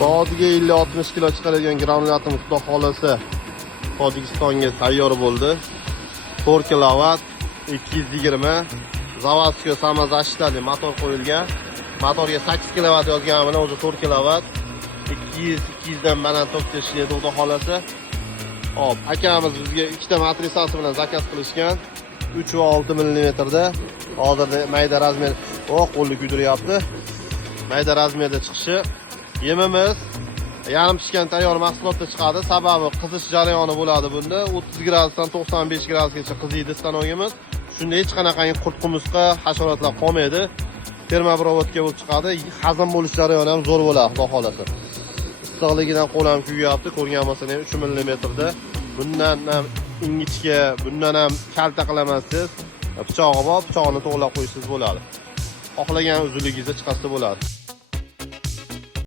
Soatiga 50-60 kilo chiqaradigan granulyatimiz xudo xolasa Tojikistonga tayyor bo'ldi. 4 kilovat 220 заводской самозащитный motor qo'yilgan. Motorga 8 kilovat yozgan bilan o'zi 4 kilovat 200 dan baland tok teshlaydi xudo xolasa. Hop, akamiz bizga ikkita matrisasi bilan zakaz qilishgan. 3 va 6 mm da. Hozirda mayda razmer, qo'lni kuydiryapti. Mayda razmerda chiqishi. Yemimiz yarim pishgan tayyor mahsulotda chiqadi. Sababi qizish jarayoni bo'ladi bunda. 30 gradusdan 95 gradusgacha qiziydi stanogimiz. Shunda hech qanaqangi qurt-qumursqa, hasharotlar qolmaydi. Termoprovodga bo'lib chiqadi. Hazm bo'lish jarayoni ham zo'r bo'ladi, xudo xolasa. Issiqligidan qo'l ham kuyyapti. Ko'rgan bo'lsangiz 3 mm da. Bundan ham ingichka, bundan ham kalta qilamasiz. Pichog'i bor, pichoqni to'g'rilab qo'yishingiz bo'ladi. Xohlagan uzunligingizda chiqarsa bo'ladi.